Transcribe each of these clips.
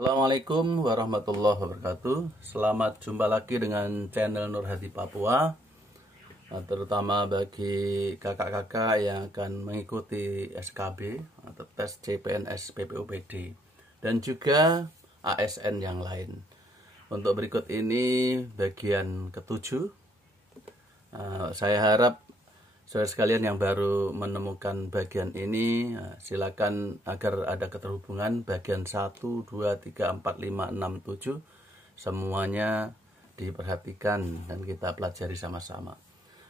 Assalamualaikum warahmatullahi wabarakatuh. Selamat jumpa lagi dengan channel Nur Hadi Papua. Terutama bagi kakak-kakak yang akan mengikuti SKB atau tes CPNS PPOPD dan juga ASN yang lain. Untuk berikut ini bagian ketujuh. Saya harap saudara sekalian yang baru menemukan bagian ini, silakan agar ada keterhubungan bagian 1, 2, 3, 4, 5, 6, 7 semuanya diperhatikan dan kita pelajari sama-sama.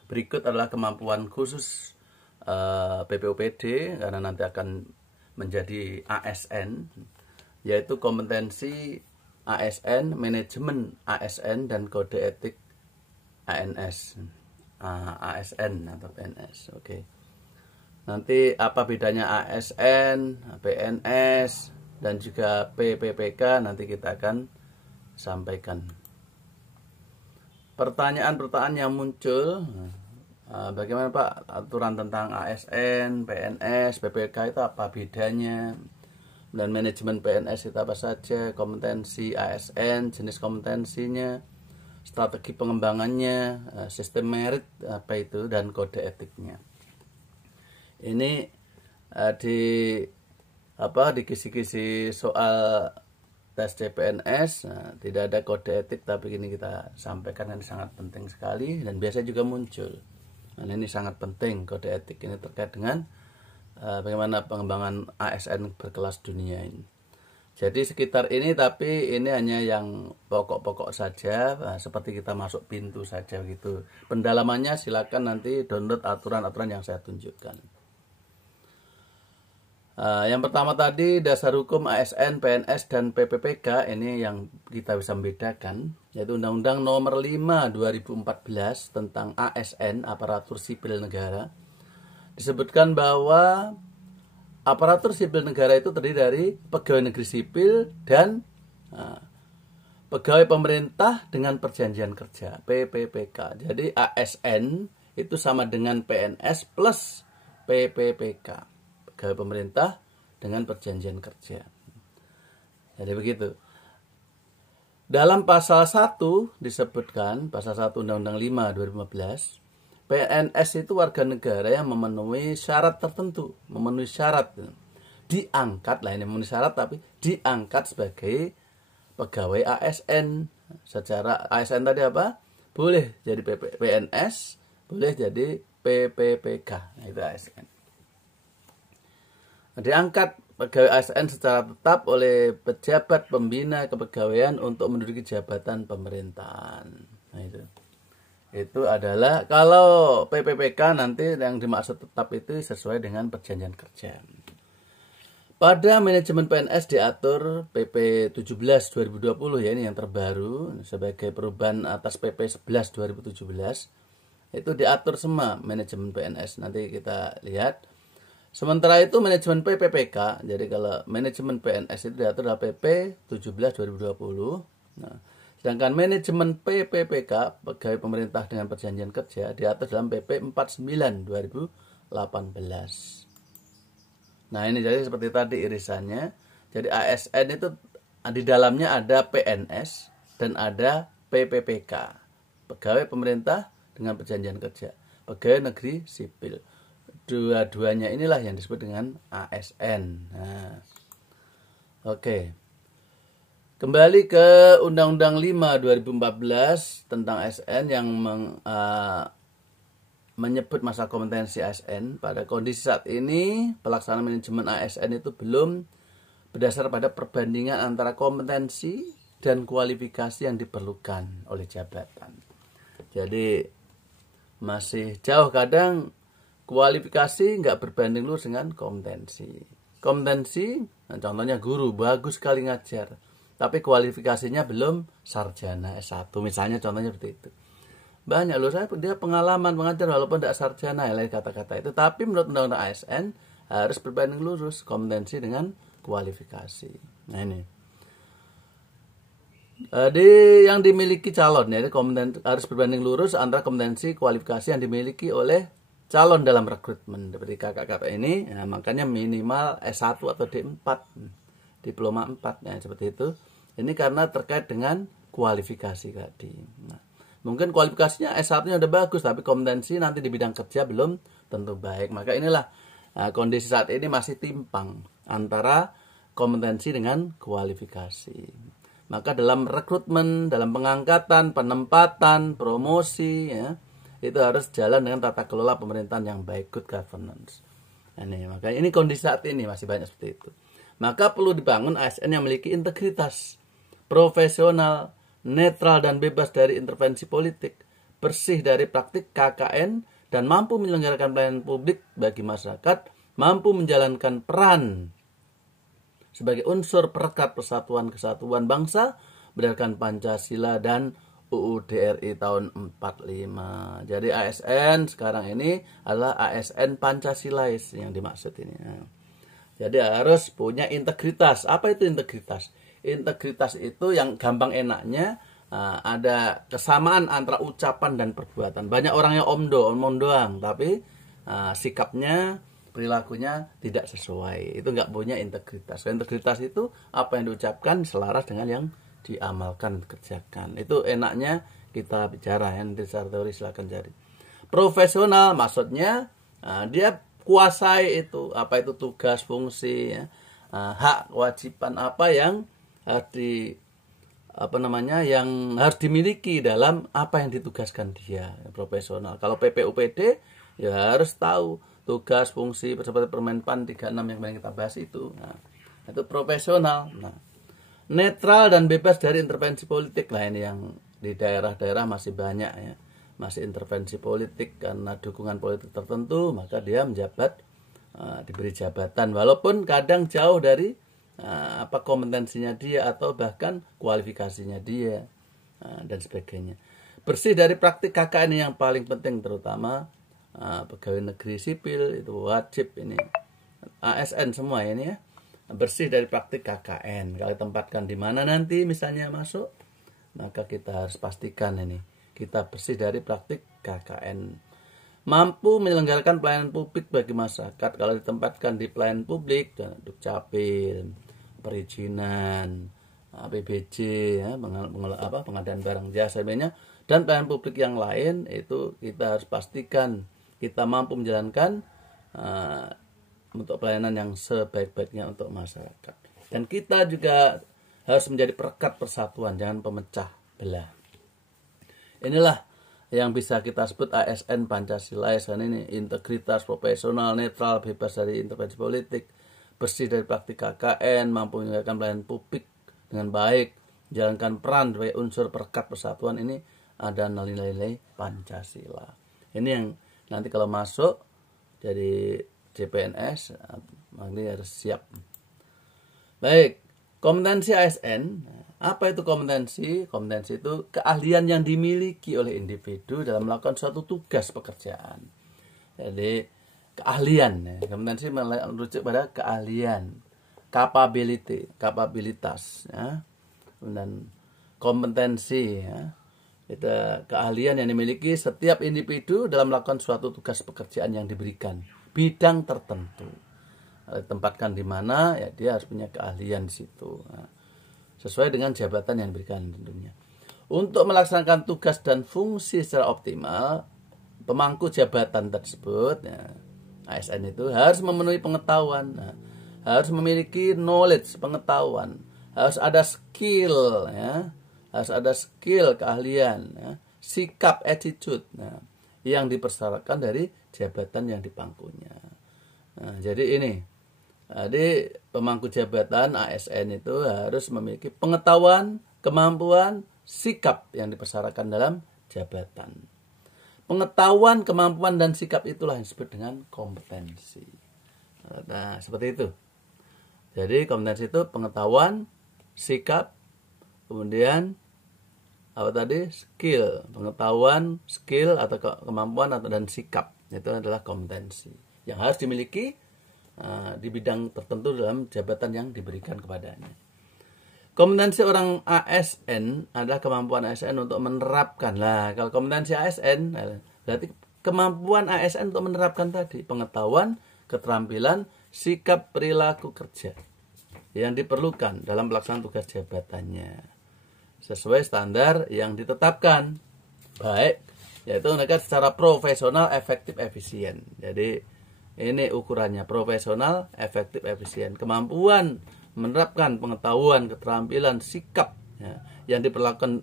Berikut adalah kemampuan khusus PPOPD karena nanti akan menjadi ASN, yaitu kompetensi ASN, manajemen ASN dan kode etik ANS. ASN atau PNS. Oke. Nanti apa bedanya ASN, PNS dan juga PPPK nanti kita akan sampaikan. Pertanyaan-pertanyaan yang muncul, bagaimana Pak aturan tentang ASN, PNS, PPK itu apa bedanya? Dan manajemen PNS itu apa saja? Kompetensi ASN, jenis kompetensinya, strategi pengembangannya, sistem merit apa itu, dan kode etiknya. Ini di kisi-kisi soal tes CPNS, tidak ada kode etik, tapi ini kita sampaikan, ini sangat penting sekali dan biasa juga muncul. Nah, ini sangat penting kode etik ini terkait dengan bagaimana pengembangan ASN berkelas dunia ini. Jadi sekitar ini, tapi ini hanya yang pokok-pokok saja, seperti kita masuk pintu saja gitu. Pendalamannya silakan nanti download aturan-aturan yang saya tunjukkan. Yang pertama tadi dasar hukum ASN, PNS dan PPPK, ini yang kita bisa membedakan, yaitu Undang-Undang Nomor 5 2014 tentang ASN, Aparatur Sipil Negara. Disebutkan bahwa aparatur sipil negara itu terdiri dari pegawai negeri sipil dan pegawai pemerintah dengan perjanjian kerja, PPPK. Jadi ASN itu sama dengan PNS plus PPPK, pegawai pemerintah dengan perjanjian kerja. Jadi begitu. Dalam pasal 1 disebutkan, pasal 1 Undang-Undang 5 2015, PNS itu warga negara yang memenuhi syarat tertentu, memenuhi syarat, diangkat lah, ini memenuhi syarat tapi diangkat sebagai pegawai ASN. Secara ASN tadi apa? Boleh jadi PNS, boleh jadi PPPK, nah, itu ASN. Diangkat pegawai ASN secara tetap oleh pejabat pembina kepegawaian untuk menduduki jabatan pemerintahan. Nah, itu adalah kalau PPPK nanti yang dimaksud tetap itu sesuai dengan perjanjian kerja. Pada manajemen PNS diatur PP 17 2020 ya, ini yang terbaru sebagai perubahan atas PP 11 2017. Itu diatur semua manajemen PNS. Nanti kita lihat. Sementara itu manajemen PPPK, jadi kalau manajemen PNS itu diatur dalam PP 17 2020. Nah, sedangkan manajemen PPPK, pegawai pemerintah dengan perjanjian kerja, diatur dalam PP 49 2018. Nah, ini jadi seperti tadi irisannya. Jadi ASN itu di dalamnya ada PNS dan ada PPPK, pegawai pemerintah dengan perjanjian kerja, pegawai negeri sipil. Dua-duanya inilah yang disebut dengan ASN. Nah, oke. Kembali ke Undang-Undang 5 2014 tentang ASN yang menyebut masa kompetensi ASN. Pada kondisi saat ini, pelaksanaan manajemen ASN itu belum berdasar pada perbandingan antara kompetensi dan kualifikasi yang diperlukan oleh jabatan. Jadi masih jauh, kadang kualifikasi nggak berbanding lurus dengan kompetensi. Kompetensi, nah contohnya guru, bagus sekali ngajar, tapi kualifikasinya belum sarjana S1 misalnya, contohnya seperti itu. Banyak loh, dia pengalaman mengajar walaupun tidak sarjana, ya lain kata-kata itu. Tapi menurut Undang-Undang ASN harus berbanding lurus kompetensi dengan kualifikasi. Nah ini yang dimiliki calon, ya, harus berbanding lurus antara kompetensi kualifikasi yang dimiliki oleh calon dalam rekrutmen. Seperti kakak-kakak ini, nah, makanya minimal S1 atau D4. diploma 4 ya, seperti itu. Ini karena terkait dengan kualifikasi tadi. Nah, mungkin kualifikasinya S1-nya udah bagus, tapi kompetensi nanti di bidang kerja belum tentu baik. Maka inilah kondisi saat ini masih timpang antara kompetensi dengan kualifikasi. Maka dalam rekrutmen, dalam pengangkatan, penempatan, promosi, ya, itu harus jalan dengan tata kelola pemerintahan yang baik, good governance. Makanya ini kondisi saat ini masih banyak seperti itu. Maka perlu dibangun ASN yang memiliki integritas, profesional, netral dan bebas dari intervensi politik, bersih dari praktik KKN, dan mampu menyelenggarakan pelayanan publik bagi masyarakat, mampu menjalankan peran sebagai unsur perekat persatuan kesatuan bangsa berdasarkan Pancasila dan UUD RI tahun 45. Jadi ASN sekarang ini adalah ASN Pancasilais yang dimaksud ini. Jadi harus punya integritas. Apa itu integritas? Integritas itu yang gampang enaknya ada kesamaan antara ucapan dan perbuatan. Banyak orang yang omong doang, tapi sikapnya, perilakunya tidak sesuai. Itu nggak punya integritas. Integritas itu apa yang diucapkan selaras dengan yang diamalkan, kerjakan. Itu enaknya kita bicara ya, nanti secara teori silakan cari. Profesional maksudnya dia kuasai itu, apa itu tugas, fungsi, ya, hak, kewajiban apa yang yang harus dimiliki dalam apa yang ditugaskan dia, profesional. Kalau PPUPD ya harus tahu tugas, fungsi seperti Permenpan 36 yang kemarin kita bahas itu. Nah, itu profesional. Nah, netral dan bebas dari intervensi politik. Nah, ini yang di daerah-daerah masih banyak ya, masih intervensi politik karena dukungan politik tertentu, maka dia menjabat, diberi jabatan walaupun kadang jauh dari kompetensinya dia atau bahkan kualifikasinya dia, dan sebagainya. Bersih dari praktik KKN yang paling penting, terutama pegawai negeri sipil itu wajib ini, ASN semua ini ya, bersih dari praktik KKN. Kalau ditempatkan di mana nanti misalnya masuk, maka kita harus pastikan ini kita bersih dari praktik KKN. Mampu menyelenggarakan pelayanan publik bagi masyarakat. Kalau ditempatkan di pelayanan publik, Dukcapil, perizinan, PBJ, ya, pengadaan barang jasa sebenarnya, dan pelayanan publik yang lain, itu kita harus pastikan kita mampu menjalankan untuk pelayanan yang sebaik-baiknya untuk masyarakat. Dan kita juga harus menjadi perekat persatuan, jangan pemecah belah. Inilah yang bisa kita sebut ASN Pancasilais. Ini integritas, profesional, netral, bebas dari intervensi politik, bersih dari praktik KKN, mampu menjalankan pelayanan publik dengan baik, menjalankan peran sebagai unsur perekat persatuan. Ini ada nilai-nilai Pancasila. Ini yang nanti kalau masuk jadi CPNS, nanti harus siap. Baik, kompetensi ASN. Apa itu kompetensi? Kompetensi itu keahlian yang dimiliki oleh individu dalam melakukan suatu tugas pekerjaan. Jadi keahlian, ya. Kompetensi merujuk pada keahlian, capability, kapabilitas, ya. Dan kompetensi, ya, itu keahlian yang dimiliki setiap individu dalam melakukan suatu tugas pekerjaan yang diberikan bidang tertentu. Ditempatkan di mana, ya dia harus punya keahlian di situ. Nah, sesuai dengan jabatan yang diberikan tentunya. Untuk melaksanakan tugas dan fungsi secara optimal, pemangku jabatan tersebut, ya, ASN itu harus memenuhi pengetahuan, harus memiliki knowledge, pengetahuan, harus ada skill, ya, harus ada skill, keahlian, ya, sikap, attitude, yang dipersyaratkan dari jabatan yang dipangkunya. Nah, jadi ini. Jadi pemangku jabatan ASN itu harus memiliki pengetahuan, kemampuan, sikap yang dipersyaratkan dalam jabatan. Pengetahuan, kemampuan, dan sikap itulah yang disebut dengan kompetensi. Nah, seperti itu. Jadi kompetensi itu pengetahuan, sikap, kemudian skill, pengetahuan, skill atau kemampuan dan sikap. Itu adalah kompetensi yang harus dimiliki di bidang tertentu dalam jabatan yang diberikan kepadanya. Kompetensi orang ASN adalah kemampuan ASN untuk menerapkan. Nah, kalau kompetensi ASN berarti kemampuan ASN untuk menerapkan tadi pengetahuan, keterampilan, sikap, perilaku kerja. yang diperlukan dalam pelaksanaan tugas jabatannya sesuai standar yang ditetapkan, baik yaitu mereka secara profesional, efektif, efisien. Jadi ini ukurannya, profesional, efektif, efisien, kemampuan menerapkan pengetahuan, keterampilan, sikap ya, yang diperlukan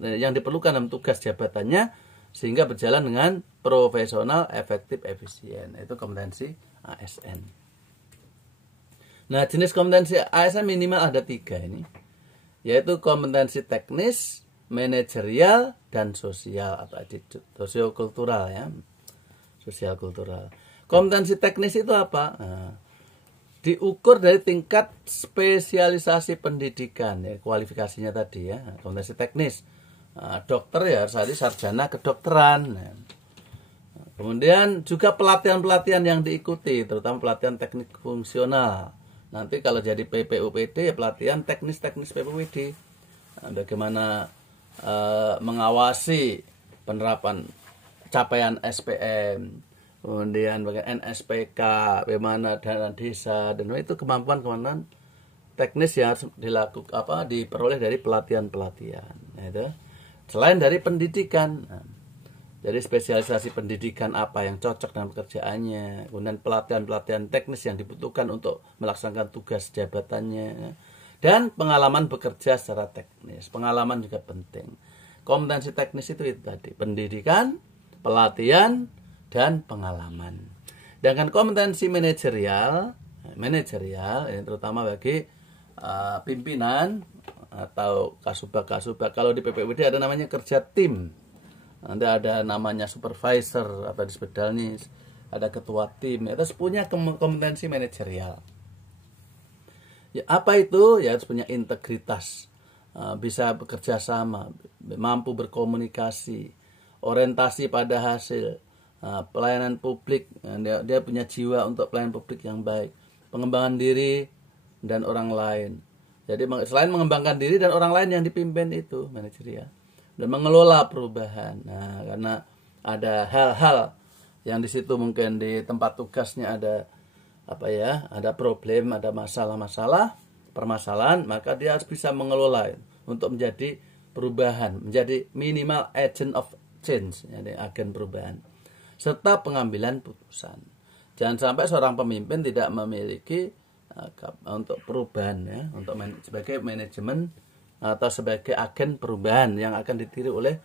dalam tugas jabatannya sehingga berjalan dengan profesional, efektif, efisien. Itu kompetensi ASN. Nah, jenis kompetensi ASN minimal ada 3 ini, yaitu kompetensi teknis, manajerial, dan sosial atau attitude, sosiokultural ya, sosial kultural. Kompetensi teknis itu apa? Nah, diukur dari tingkat spesialisasi pendidikan ya, kualifikasinya tadi ya, kompetensi teknis. Nah, dokter ya harus sarjana kedokteran. Nah, kemudian juga pelatihan-pelatihan yang diikuti, terutama pelatihan teknik fungsional. Nanti kalau jadi PPUPD ya pelatihan teknis-teknis PPUPD. Nah, bagaimana mengawasi penerapan capaian SPM, kemudian bagian NSPK, bagaimana dana desa, dan itu kemampuan teknis yang harus diperoleh dari pelatihan-pelatihan. Itu. Selain dari pendidikan, jadi spesialisasi pendidikan apa yang cocok dengan pekerjaannya, kemudian pelatihan-pelatihan teknis yang dibutuhkan untuk melaksanakan tugas jabatannya, dan pengalaman bekerja secara teknis. Pengalaman juga penting. Kompetensi teknis itu tadi, pendidikan, pelatihan, dan pengalaman. Dengan kompetensi manajerial ini terutama bagi pimpinan atau kasubag. Kalau di PPUD ada namanya kerja tim. Nanti ada namanya supervisor atau di Spedalnis, ada ketua tim. Itu punya kompetensi manajerial. Ya, apa itu? Ya harus punya integritas, bisa bekerja sama, mampu berkomunikasi, orientasi pada hasil, pelayanan publik, dia punya jiwa untuk pelayanan publik yang baik, pengembangan diri dan orang lain. Jadi selain mengembangkan diri dan orang lain yang dipimpin itu manajerial, dan mengelola perubahan. Nah, karena ada hal-hal yang di situ mungkin di tempat tugasnya ada ada problem, ada masalah-masalah, permasalahan, maka dia harus bisa mengelola untuk menjadi perubahan, menjadi minimal agent of change, jadi agen perubahan, serta pengambilan putusan. Jangan sampai seorang pemimpin tidak memiliki untuk perubahan ya, untuk sebagai manajemen atau sebagai agen perubahan yang akan ditiru oleh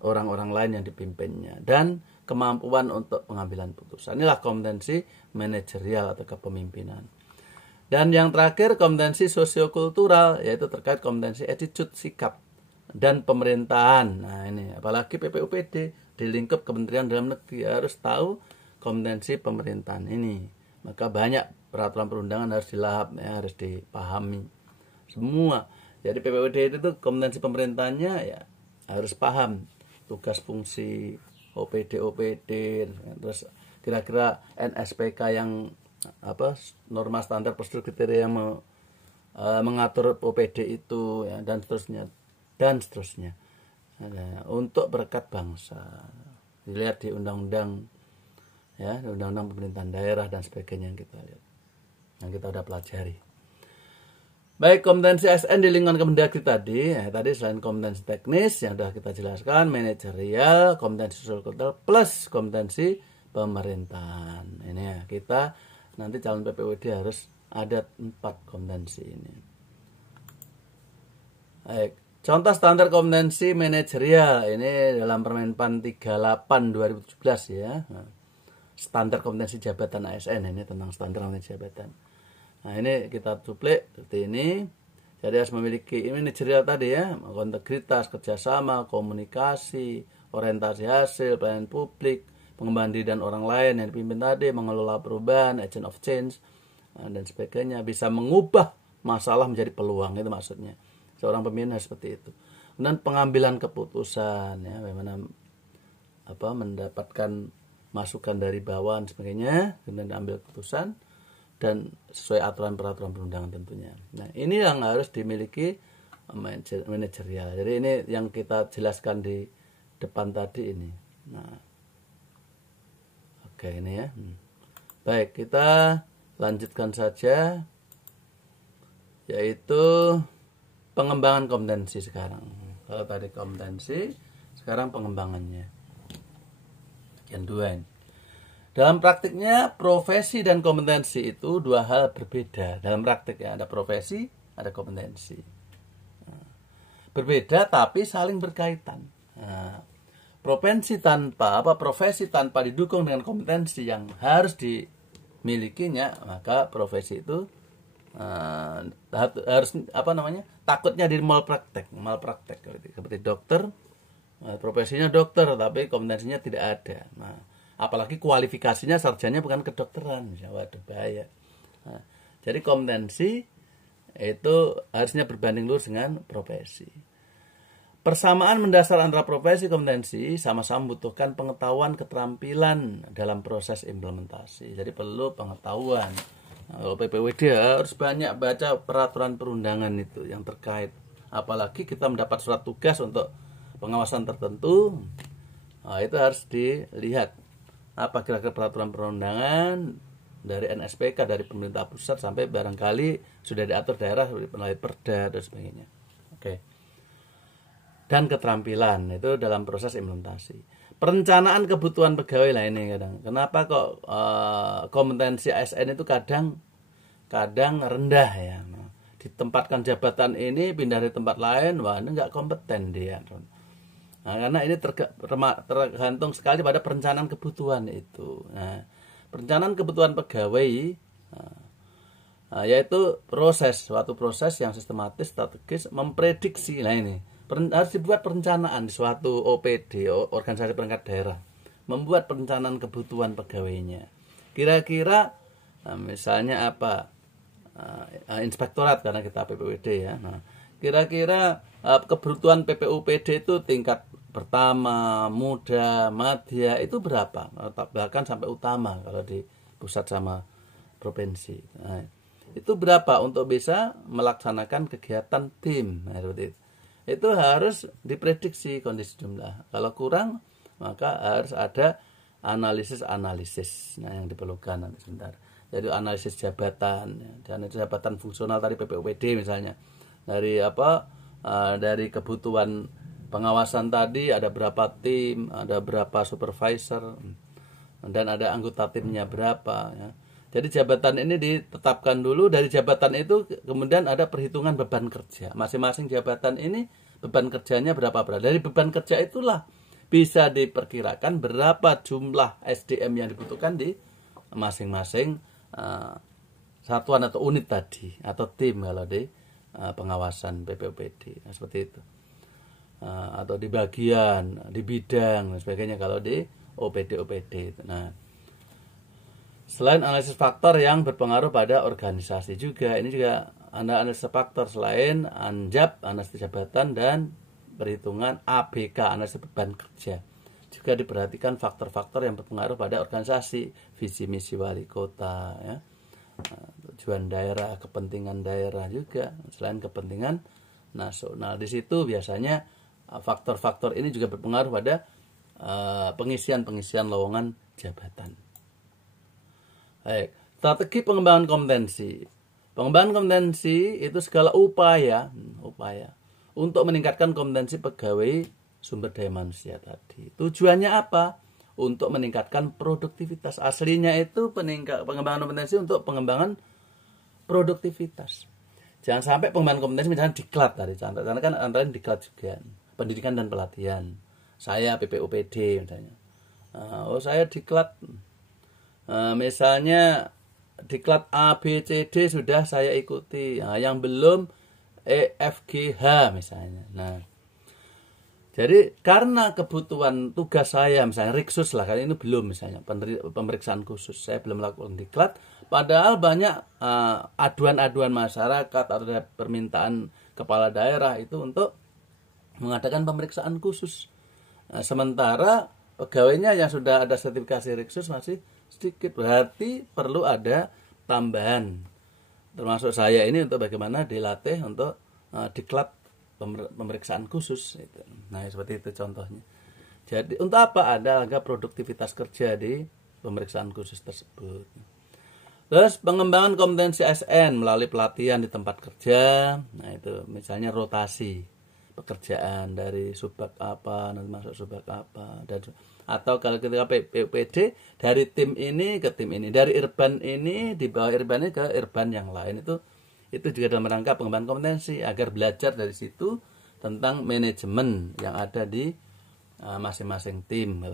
orang-orang lain yang dipimpinnya, dan kemampuan untuk pengambilan putusan. Inilah kompetensi manajerial atau kepemimpinan. Dan yang terakhir kompetensi sosiokultural, yaitu terkait kompetensi attitude, sikap, dan pemerintahan. Nah ini apalagi PPUPD di lingkup Kementerian Dalam Negeri harus tahu kompetensi pemerintahan ini. Maka banyak peraturan perundangan harus dilahap ya, harus dipahami semua. Jadi PPUD itu kompetensi pemerintahannya ya harus paham tugas fungsi OPD, terus kira-kira NSPK yang norma standar prosedur kriteria yang mengatur OPD itu ya, dan seterusnya untuk berkat bangsa. Dilihat di undang-undang ya, undang-undang pemerintahan daerah dan sebagainya yang kita lihat, yang kita udah pelajari. Baik, kompetensi ASN di lingkungan Kemendagri tadi, tadi selain kompetensi teknis yang sudah kita jelaskan, manajerial, kompetensi sosial kultural, plus kompetensi pemerintahan. Ini ya, kita nanti calon PPUD harus ada 4 kompetensi ini. Baik, contoh standar kompetensi manajerial ini dalam Permenpan 38 2017 ya. Standar kompetensi jabatan ASN ini tentang standar kompetensi jabatan. Nah ini kita duplik seperti ini. Jadi harus memiliki manajerial tadi ya, integritas, kerjasama, komunikasi, orientasi hasil, pelayanan publik, pengembangan diri dan orang lain yang dipimpin tadi, mengelola perubahan, agent of change, dan sebagainya. Bisa mengubah masalah menjadi peluang, itu maksudnya. Seorang pemimpin harus seperti itu. Kemudian pengambilan keputusan ya, bagaimana mendapatkan masukan dari bawahan dan sebagainya, kemudian ambil keputusan dan sesuai aturan peraturan perundangan tentunya. Nah ini yang harus dimiliki manajerial. Jadi ini yang kita jelaskan di depan tadi ini. Nah, oke ini ya. Baik, kita lanjutkan saja yaitu pengembangan kompetensi sekarang. Kalau tadi kompetensi, sekarang pengembangannya. Yang dua ini. Dalam praktiknya, profesi dan kompetensi itu dua hal berbeda. Dalam praktik ya, ada profesi, ada kompetensi. Berbeda tapi saling berkaitan. Profesi tanpa didukung dengan kompetensi yang harus dimilikinya, maka profesi itu harus takutnya di malpraktek seperti dokter, profesinya dokter tapi kompetensinya tidak ada. Apalagi kualifikasinya sarjana bukan kedokteran, waduh bahaya. Jadi kompetensi itu harusnya berbanding lurus dengan profesi. Persamaan mendasar antara profesi dan kompetensi sama-sama membutuhkan pengetahuan, keterampilan dalam proses implementasi. Jadi perlu pengetahuan. Kalau PPWD harus banyak baca peraturan perundangan itu yang terkait. Apalagi kita mendapat surat tugas untuk pengawasan tertentu, itu harus dilihat apa kira-kira peraturan perundangan dari NSPK, dari pemerintah pusat sampai barangkali sudah diatur daerah melalui perda dan sebagainya. Oke. Dan keterampilan itu dalam proses implementasi. Perencanaan kebutuhan pegawai lah ini kadang. Kenapa kok kompetensi ASN itu kadang rendah ya. Ditempatkan jabatan ini pindah di tempat lain, wah ini nggak kompeten dia. Karena ini tergantung sekali pada perencanaan kebutuhan itu. Perencanaan kebutuhan pegawai yaitu suatu proses yang sistematis, strategis, memprediksi. Nah ini harus dibuat perencanaan di suatu OPD, organisasi perangkat daerah, membuat perencanaan kebutuhan pegawainya. Kira-kira misalnya apa? Inspektorat karena kita PPWD ya. Kira-kira kebutuhan PPUPD itu tingkat pertama, muda, madya itu berapa? Bahkan sampai utama kalau di pusat sama provinsi. Itu berapa untuk bisa melaksanakan kegiatan tim? Itu harus diprediksi kondisi jumlah. Kalau kurang, maka harus ada analisis yang diperlukan nanti sebentar. Jadi analisis jabatan, dan jabatan fungsional tadi PPUPD misalnya. Dari kebutuhan pengawasan tadi ada berapa tim, ada berapa supervisor, dan ada anggota timnya berapa ya. Jadi jabatan ini ditetapkan dulu, dari jabatan itu kemudian ada perhitungan beban kerja. Masing-masing jabatan ini beban kerjanya berapa. Dari beban kerja itulah bisa diperkirakan berapa jumlah SDM yang dibutuhkan di masing-masing satuan atau unit tadi, atau tim kalau di pengawasan PPUPD. Seperti itu. Atau di bagian, di bidang dan sebagainya kalau di OPD. Selain analisis faktor yang berpengaruh pada organisasi juga, ini juga ada analisis faktor selain ANJAP, analisis jabatan, dan perhitungan ABK, analisis beban kerja. Juga diperhatikan faktor-faktor yang berpengaruh pada organisasi, visi misi wali kota, ya, tujuan daerah, kepentingan daerah juga, selain kepentingan nasional. Di situ biasanya faktor-faktor ini juga berpengaruh pada pengisian lowongan jabatan. Baik, strategi pengembangan kompetensi. Pengembangan kompetensi itu segala upaya untuk meningkatkan kompetensi pegawai sumber daya manusia tadi. Tujuannya apa? Untuk meningkatkan produktivitas. Aslinya itu pengembangan kompetensi untuk pengembangan produktivitas. Jangan sampai pengembangan kompetensi misalnya diklat tadi contoh. Karena kan antara diklat juga. Pendidikan dan pelatihan. Saya PPUPD misalnya. Saya diklat. Misalnya diklat A, B, C, D sudah saya ikuti. Yang belum E, F, G, H misalnya. Jadi karena kebutuhan tugas saya misalnya Riksus lah, kali ini belum misalnya pemeriksaan khusus, saya belum melakukan diklat. Padahal banyak aduan-aduan masyarakat atau permintaan kepala daerah itu untuk mengadakan pemeriksaan khusus. Sementara pegawainya yang sudah ada sertifikasi Riksus masih sedikit, berarti perlu ada tambahan. Termasuk saya ini untuk bagaimana dilatih untuk diklat pemeriksaan khusus. Nah, seperti itu contohnya. Jadi untuk apa ada agak produktivitas kerja di pemeriksaan khusus tersebut. Terus pengembangan kompetensi ASN melalui pelatihan di tempat kerja. Nah itu misalnya rotasi pekerjaan dari subbag apa nanti masuk subbag apa, dan atau kalau ketika PUPD dari tim ini ke tim ini, dari irban ini di bawah irban ini ke irban yang lain, itu juga dalam rangka pengembangan kompetensi agar belajar dari situ tentang manajemen yang ada di masing-masing tim.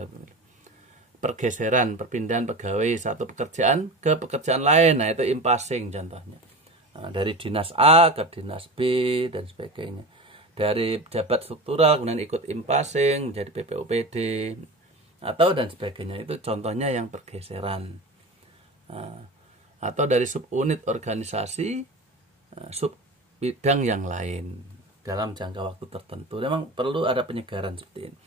Pergeseran, perpindahan pegawai satu pekerjaan ke pekerjaan lain, nah itu impassing contohnya. Dari dinas A ke dinas B dan sebagainya. Dari jabat struktural kemudian ikut impassing menjadi PPOPD atau dan sebagainya, itu contohnya yang pergeseran. Atau dari subunit organisasi sub bidang yang lain dalam jangka waktu tertentu. Memang perlu ada penyegaran seperti ini.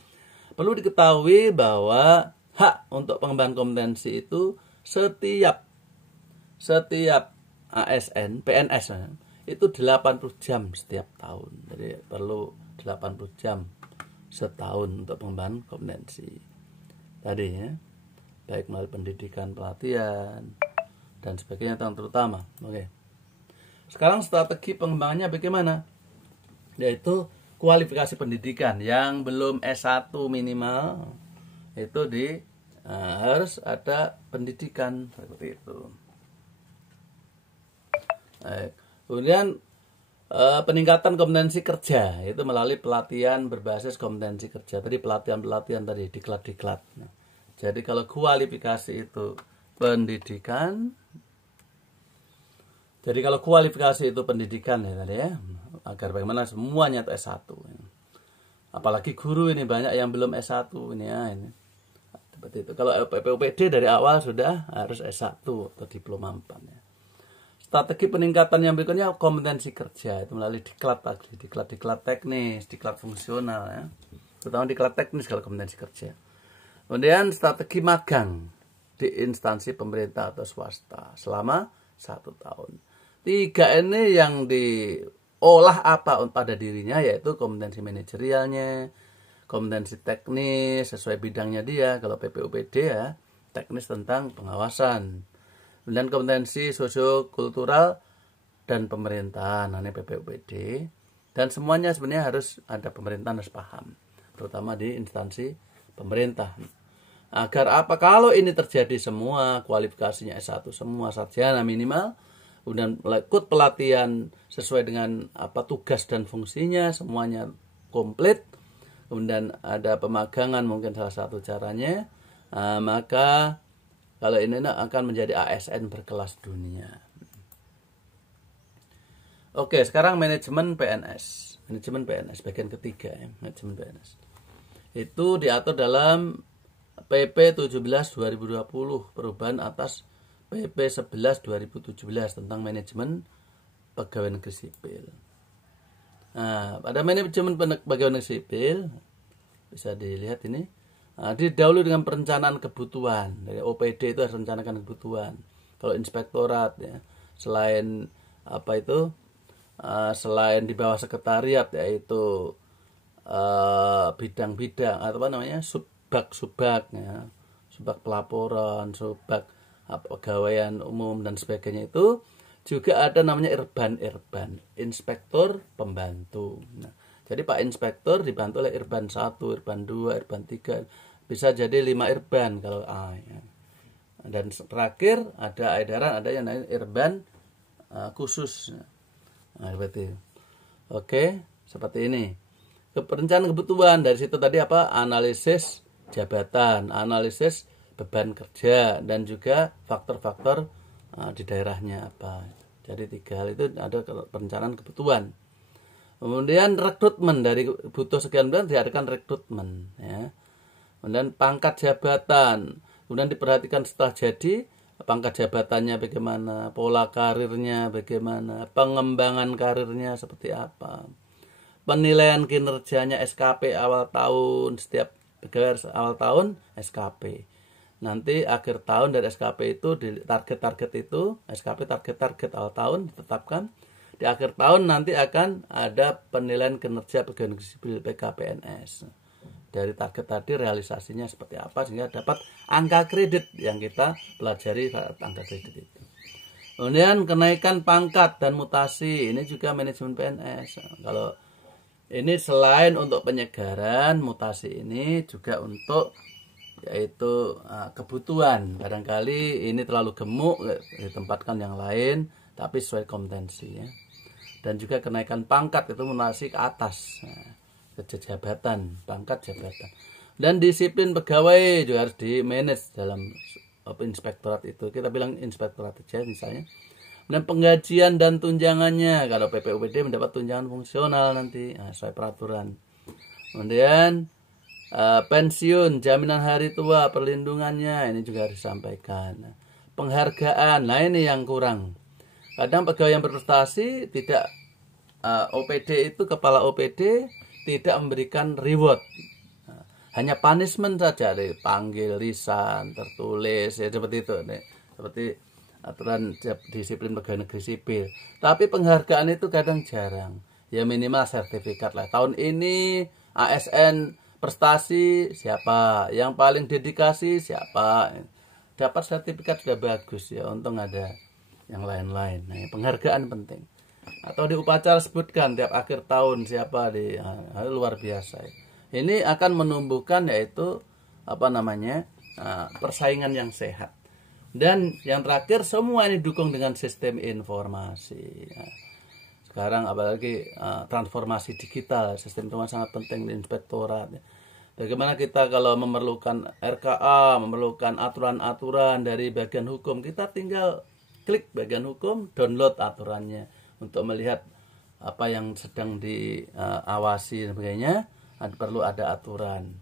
Perlu diketahui bahwa hak untuk pengembangan kompetensi itu setiap ASN, PNS itu 80 jam setiap tahun. Jadi perlu 80 jam setahun untuk pengembangan kompetensi. Tadi ya, baik melalui pendidikan, pelatihan dan sebagainya terutama. Oke. Sekarang strategi pengembangannya bagaimana? Yaitu kualifikasi pendidikan yang belum S1 minimal itu harus ada pendidikan seperti itu. Baik. Kemudian peningkatan kompetensi kerja itu melalui pelatihan berbasis kompetensi kerja. Tadi pelatihan tadi diklat. Nah, jadi kalau kualifikasi itu pendidikan. Jadi kalau kualifikasi itu pendidikan ya tadi ya, agar bagaimana semuanya itu S1. Apalagi guru ini banyak yang belum S1 ini ya ini. Seperti itu. Kalau PUPD dari awal sudah harus S1 atau diploma 4 ya. Strategi peningkatan yang berikutnya kompetensi kerja itu melalui diklat tadi, diklat teknis, diklat fungsional ya. Terutama diklat teknis kalau kompetensi kerja. Kemudian strategi magang di instansi pemerintah atau swasta selama 1 tahun. 3 ini yang diolah apa pada dirinya, yaitu kompetensi manajerialnya, kompetensi teknis sesuai bidangnya dia, kalau PPUPD ya teknis tentang pengawasan, dan kompetensi sosiokultural dan pemerintahan, ini PPUPD, dan semuanya sebenarnya harus ada pemerintahan, harus paham, terutama di instansi pemerintah. Agar apa? Kalau ini terjadi semua, kualifikasinya S1 semua, sarjana minimal, kemudian ikut pelatihan sesuai dengan apa tugas dan fungsinya, semuanya komplit, kemudian ada pemagangan mungkin salah satu caranya, maka kalau ini akan menjadi ASN berkelas dunia. Oke, sekarang manajemen PNS. Manajemen PNS bagian ketiga ya, manajemen PNS. Itu diatur dalam PP 17/2020 perubahan atas PP 11/2017 tentang manajemen pegawai negeri sipil. Nah, pada manajemen pegawai negeri sipil bisa dilihat ini didahului dengan perencanaan kebutuhan. Dari OPD itu harus rencanakan kebutuhan. Kalau inspektorat ya, selain apa itu, selain di bawah sekretariat yaitu bidang-bidang atau apa namanya subbag ya, subbag pelaporan, subbag pegawaian umum dan sebagainya, itu juga ada namanya irban, inspektur pembantu. Nah, jadi Pak Inspektur dibantu oleh irban 1, irban 2, irban 3, bisa jadi 5 irban kalau A ya. Dan terakhir ada edaran, ada yang namanya irban khusus. Nah, seperti itu. Oke, seperti ini. Perencanaan kebutuhan, dari situ tadi apa? Analisis jabatan, analisis beban kerja, dan juga faktor-faktor di daerahnya apa. Jadi 3 hal itu ada perencanaan kebutuhan. Kemudian rekrutmen, dari butuh sekian bulan diadakan rekrutmen ya. Kemudian pangkat jabatan, kemudian diperhatikan setelah jadi pangkat jabatannya bagaimana, pola karirnya bagaimana, pengembangan karirnya seperti apa, penilaian kinerjanya SKP awal tahun, setiap pegawai awal tahun SKP. Nanti akhir tahun dari SKP itu, di target-target itu, SKP target-target awal tahun ditetapkan. Di akhir tahun nanti akan ada penilaian kinerja pegawai negeri sipil PKPNS. Dari target tadi realisasinya seperti apa, sehingga dapat angka kredit yang kita pelajari saat angka kredit itu. Kemudian kenaikan pangkat dan mutasi, ini juga manajemen PNS. Kalau ini selain untuk penyegaran, mutasi ini juga untuk yaitu kebutuhan. Barangkali ini terlalu gemuk, ditempatkan yang lain, tapi sesuai kompetensi ya. Dan juga kenaikan pangkat itu mutasi ke atas, ke jabatan, pangkat jabatan. Dan disiplin pegawai juga harus di manage dalam inspektorat itu. Kita bilang inspektorat aja misalnya. Dan penggajian dan tunjangannya, kalau PPUPD mendapat tunjangan fungsional nanti sesuai peraturan. Kemudian pensiun, jaminan hari tua, perlindungannya ini juga harus disampaikan. Penghargaan, nah ini yang kurang. Kadang pegawai yang berprestasi tidak OPD itu, kepala OPD tidak memberikan reward. Hanya punishment saja, dipanggil, lisan, tertulis, ya seperti itu, nih. Seperti aturan disiplin pegawai negeri sipil. Tapi penghargaan itu kadang jarang. Ya minimal sertifikat lah. Tahun ini ASN prestasi siapa, yang paling dedikasi siapa. Dapat sertifikat sudah bagus ya, untung ada yang lain-lain. Nah, penghargaan penting. Atau di upacara sebutkan tiap akhir tahun siapa luar biasa. Ini akan menumbuhkan yaitu persaingan yang sehat. Dan yang terakhir semua ini dukung dengan sistem informasi. Sekarang apalagi transformasi digital, sistem informasi sangat penting di inspektorat. Bagaimana kita kalau memerlukan RKA, memerlukan aturan-aturan dari bagian hukum, kita tinggal klik bagian hukum, download aturannya untuk melihat apa yang sedang diawasi dan sebagainya. Perlu ada aturan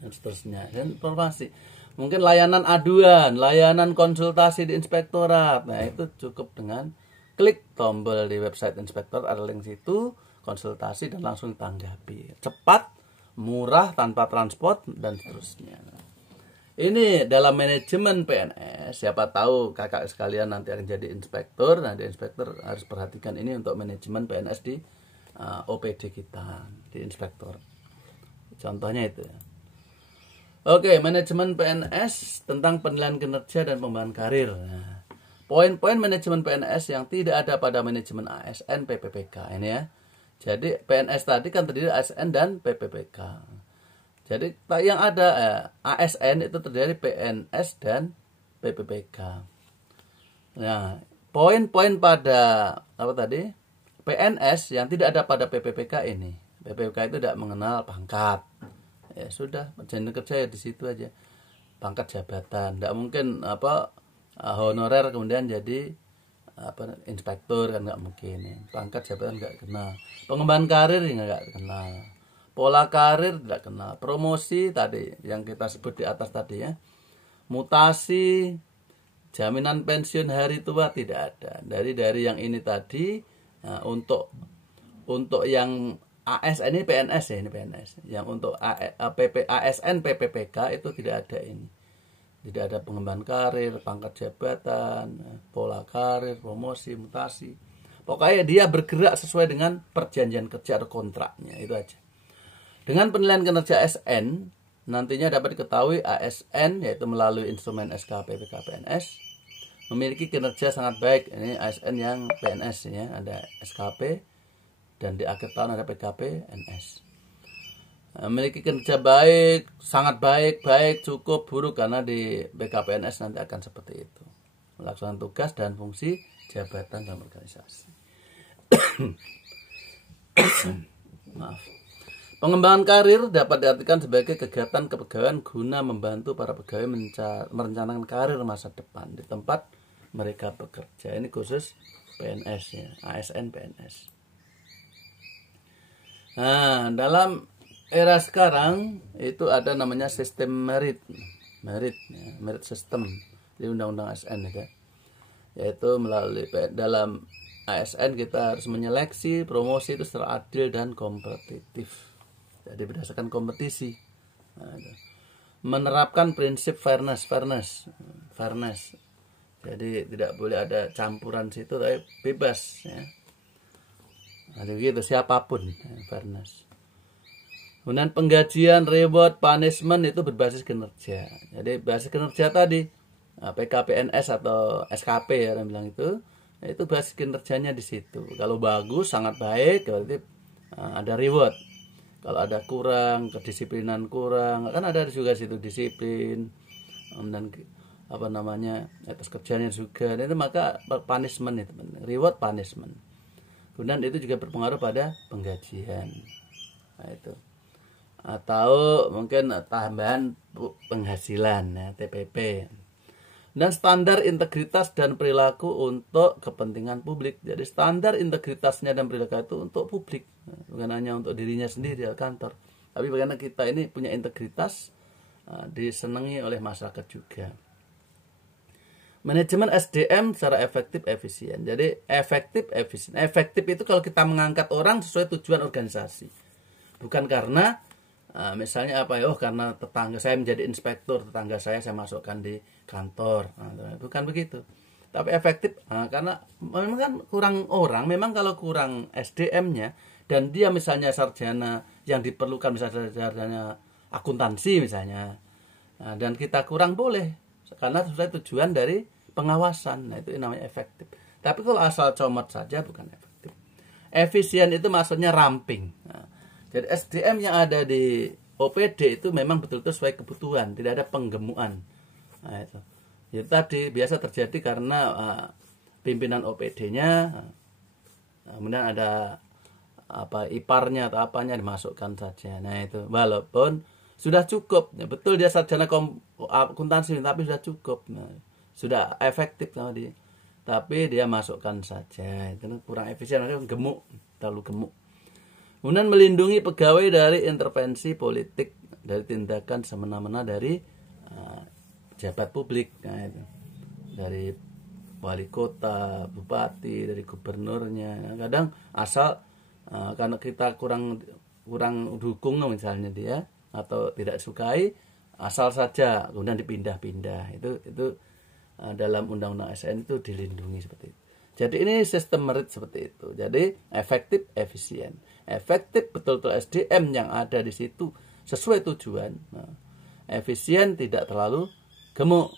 dan seterusnya, dan informasi. Mungkin layanan aduan, layanan konsultasi di inspektorat. Nah, itu cukup dengan klik tombol di website inspektorat, ada link situ, konsultasi dan langsung tanggapi. Cepat, murah, tanpa transport dan seterusnya. Ini dalam manajemen PNS, siapa tahu kakak sekalian nanti akan jadi inspektur. Nah, di inspektur harus perhatikan ini untuk manajemen PNS di OPD kita, di inspektor. Contohnya itu. Oke, manajemen PNS tentang penilaian kinerja dan pengembangan karir. Nah, poin-poin manajemen PNS yang tidak ada pada manajemen ASN PPPK ini ya. Jadi PNS tadi kan terdiri ASN dan PPPK. Jadi yang ada ASN itu terdiri PNS dan PPPK. Nah, poin-poin pada PNS yang tidak ada pada PPPK ini. PPPK itu tidak mengenal pangkat. Ya sudah, perjanjian kerja ya di situ aja. Pangkat jabatan. Tidak mungkin honorer kemudian jadi inspektur, kan nggak mungkin ya. Pangkat jabatan nggak kenal. Pengembangan karir ya nggak kenal. Pola karir tidak kenal. Promosi tadi yang kita sebut di atas tadi ya. Mutasi, jaminan pensiun hari tua tidak ada. Dari yang ini tadi. Nah, untuk yang ASN ini PNS ya, ini PNS. Yang untuk ASN PPPK itu tidak ada ini. Tidak ada pengembangan karir, pangkat jabatan, pola karir, promosi, mutasi. Pokoknya dia bergerak sesuai dengan perjanjian kerja atau kontraknya, itu aja. Dengan penilaian kinerja ASN, nantinya dapat diketahui ASN yaitu melalui instrumen SK PPK PNS memiliki kinerja sangat baik. Ini ASN yang PNS ya, ada SKP dan di akhir tahun ada PKP NS. Memiliki kinerja baik, sangat baik, cukup, buruk, karena di PKPNS nanti akan seperti itu. Melaksanakan tugas dan fungsi jabatan dan organisasi. Maaf. Pengembangan karir dapat diartikan sebagai kegiatan kepegawaian guna membantu para pegawai merencanakan karir masa depan di tempat mereka bekerja. Ini khusus PNS ya, ASN PNS. Nah, dalam era sekarang itu ada namanya sistem merit system di Undang-Undang ASN ya. Yaitu melalui dalam ASN kita harus menyeleksi promosi itu secara adil dan kompetitif. Jadi berdasarkan kompetisi. Menerapkan prinsip fairness. Jadi tidak boleh ada campuran situ, tapi bebas ya. Ada gitu siapapun, fairness. Kemudian penggajian, reward, punishment itu berbasis kinerja. Jadi basis kinerja tadi PKPNS atau SKP ya orang bilang itu basis kinerjanya di situ. Kalau bagus, sangat baik, berarti ada reward. Kalau ada kurang, kedisiplinan kurang, kan ada juga situ disiplin dan apa namanya atas kerjanya juga. Dan itu maka punishment itu, reward punishment. Kemudian itu juga berpengaruh pada penggajian. Nah, itu. Atau mungkin tambahan penghasilan ya, TPP. Dan standar integritas dan perilaku untuk kepentingan publik. Jadi standar integritasnya dan perilaku itu untuk publik, bukan hanya untuk dirinya sendiri di kantor. Tapi bagaimana kita ini punya integritas, disenangi oleh masyarakat juga. Manajemen SDM secara efektif efisien. Jadi efektif efisien. Efektif itu kalau kita mengangkat orang sesuai tujuan organisasi. Bukan karena misalnya apa ya, karena tetangga saya menjadi inspektur, tetangga saya masukkan di kantor, bukan begitu. Tapi efektif karena memang kan kurang orang, memang kalau kurang SDM-nya dan dia misalnya sarjana yang diperlukan, misalnya sarjana akuntansi misalnya, dan kita kurang, boleh karena sesuai tujuan dari pengawasan. Nah, itu namanya efektif. Tapi kalau asal comot saja bukan efektif. Efisien itu maksudnya ramping. Jadi SDM yang ada di OPD itu memang betul-betul sesuai kebutuhan, tidak ada penggemukan. Nah, itu tadi biasa terjadi karena pimpinan OPD-nya, kemudian ada iparnya atau apanya dimasukkan saja. Nah, itu walaupun sudah cukup, ya, betul dia sarjana akuntansi, tapi sudah cukup, sudah efektif sama dia. Tapi dia masukkan saja, itu kurang efisien, gemuk, terlalu gemuk. Kemudian melindungi pegawai dari intervensi politik, dari tindakan semena-mena dari pejabat publik, nah, itu. Dari wali kota, bupati, dari gubernurnya. Kadang asal karena kita kurang dukung misalnya dia atau tidak sukai, asal saja kemudian dipindah-pindah. Itu dalam undang-undang ASN itu dilindungi seperti itu. Jadi ini sistem merit seperti itu. Jadi efektif, efisien. Efektif betul-betul SDM yang ada di situ sesuai tujuan. Efisien, tidak terlalu gemuk.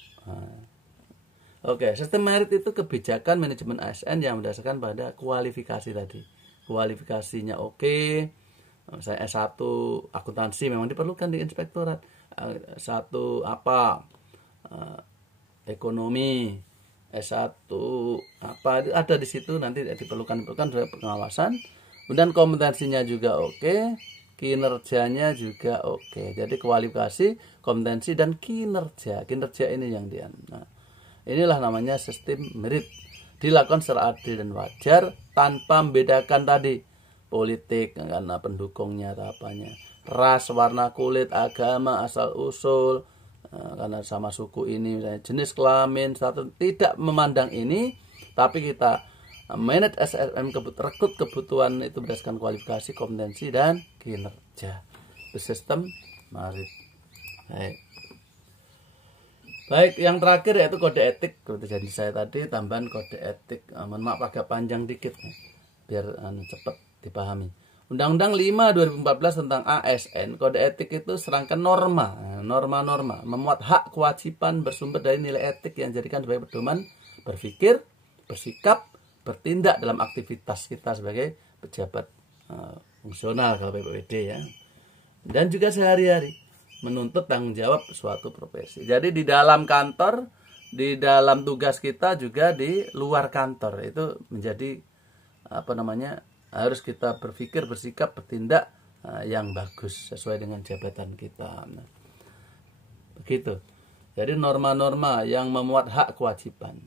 Oke, sistem merit itu kebijakan manajemen ASN yang berdasarkan pada kualifikasi tadi. Kualifikasinya oke. Saya S1 akuntansi memang diperlukan di inspektorat. S1 ekonomi, S1 ada di situ, nanti diperlukan pengawasan. Kemudian kompetensinya juga oke, kinerjanya juga oke. Jadi kualifikasi, kompetensi dan kinerja ini yang dia. Nah, inilah namanya sistem merit, dilakukan secara adil dan wajar tanpa membedakan tadi politik karena pendukungnya atau apanya, ras, warna kulit, agama, asal usul, karena sama suku ini, misalnya jenis kelamin, status, tidak memandang ini, tapi kita manage SSM, rekrut kebutuhan itu berdasarkan kualifikasi, kompetensi dan kinerja. Itu sistem merit. Baik, yang terakhir yaitu kode etik. Seperti jadi saya tadi tambahan kode etik. Mohon maaf agak panjang dikit biar cepat dipahami. Undang-Undang 5 2014 tentang ASN, kode etik itu serangkaian norma-norma memuat hak kewajiban bersumber dari nilai etik yang dijadikan sebagai pedoman berpikir, bersikap, bertindak dalam aktivitas kita sebagai pejabat fungsional kalau PPWD ya. Dan juga sehari-hari menuntut tanggung jawab suatu profesi. Jadi di dalam kantor, di dalam tugas kita juga di luar kantor itu menjadi harus kita berpikir, bersikap, bertindak yang bagus sesuai dengan jabatan kita. Nah, begitu. Jadi norma-norma yang memuat hak kewajiban.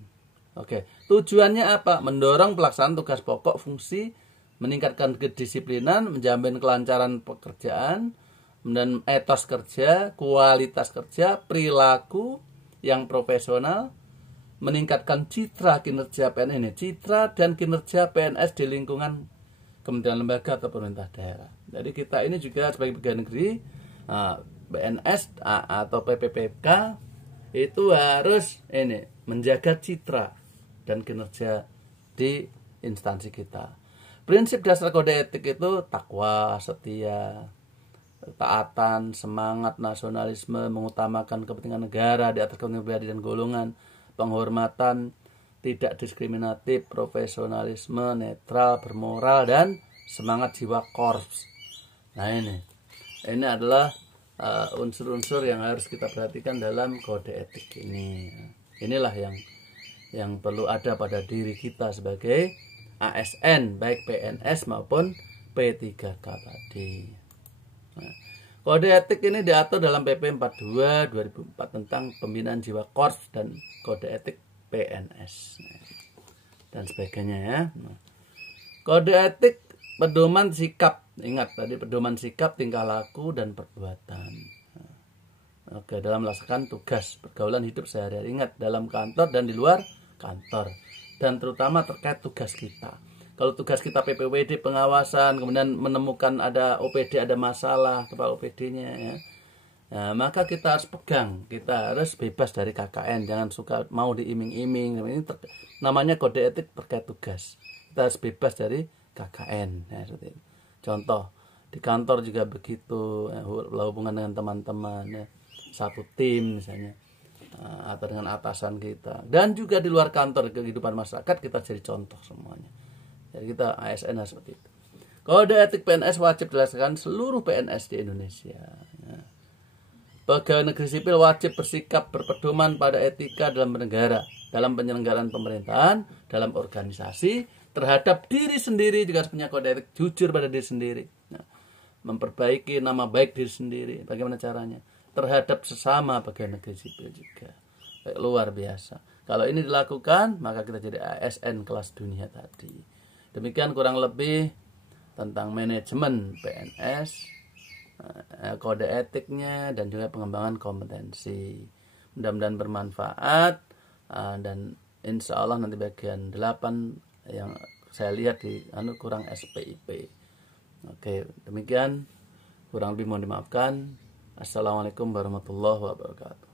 Oke, tujuannya apa? Mendorong pelaksanaan tugas pokok fungsi, meningkatkan kedisiplinan, menjamin kelancaran pekerjaan, dan etos kerja, kualitas kerja, perilaku yang profesional, meningkatkan citra kinerja PNS, citra dan kinerja PNS di lingkungan kementerian lembaga atau pemerintah daerah. Jadi kita ini juga sebagai pegawai negeri, PNS atau PPPK itu harus menjaga citra dan kinerja di instansi kita. Prinsip dasar kode etik itu takwa, setia, taatan, semangat nasionalisme, mengutamakan kepentingan negara di atas kepentingan pribadi dan golongan, penghormatan, tidak diskriminatif, profesionalisme, netral, bermoral, dan semangat jiwa korps. Nah ini adalah unsur-unsur yang harus kita perhatikan dalam kode etik ini. Inilah yang perlu ada pada diri kita sebagai ASN, baik PNS maupun P3K tadi. Nah, kode etik ini diatur dalam PP 42 2004 tentang pembinaan jiwa korps dan kode etik PNS dan sebagainya ya. Nah, kode etik pedoman sikap, ingat tadi pedoman sikap, tingkah laku dan perbuatan. Nah, oke, dalam melaksanakan tugas pergaulan hidup sehari-hari, ingat dalam kantor dan di luar kantor, dan terutama terkait tugas kita. Kalau tugas kita PPWD pengawasan, kemudian menemukan ada OPD ada masalah kepala OPD-nya ya. Nah, maka kita harus pegang, kita harus bebas dari KKN, jangan suka mau diiming-iming. Ini namanya kode etik terkait tugas. Kita harus bebas dari KKN. Ya, contoh di kantor juga begitu, ya, hubungan dengan teman-teman, ya, satu tim misalnya, atau dengan atasan kita, dan juga di luar kantor kehidupan masyarakat kita jadi contoh semuanya. Jadi kita ASN seperti itu. Kode etik PNS wajib dilaksanakan seluruh PNS di Indonesia. Ya. Pegawai negeri sipil wajib bersikap berpedoman pada etika dalam bernegara, dalam penyelenggaraan pemerintahan, dalam organisasi, terhadap diri sendiri juga harus punya kode etik, jujur pada diri sendiri. Nah, memperbaiki nama baik diri sendiri. Bagaimana caranya? Terhadap sesama pegawai negeri sipil juga. Luar biasa. Kalau ini dilakukan, maka kita jadi ASN kelas dunia tadi. Demikian kurang lebih tentang manajemen PNS, kode etiknya, dan juga pengembangan kompetensi. Mudah-mudahan bermanfaat, dan insya Allah nanti bagian 8 yang saya lihat di kurang SPIP. Oke, demikian, kurang lebih mohon dimaafkan. Assalamualaikum warahmatullahi wabarakatuh.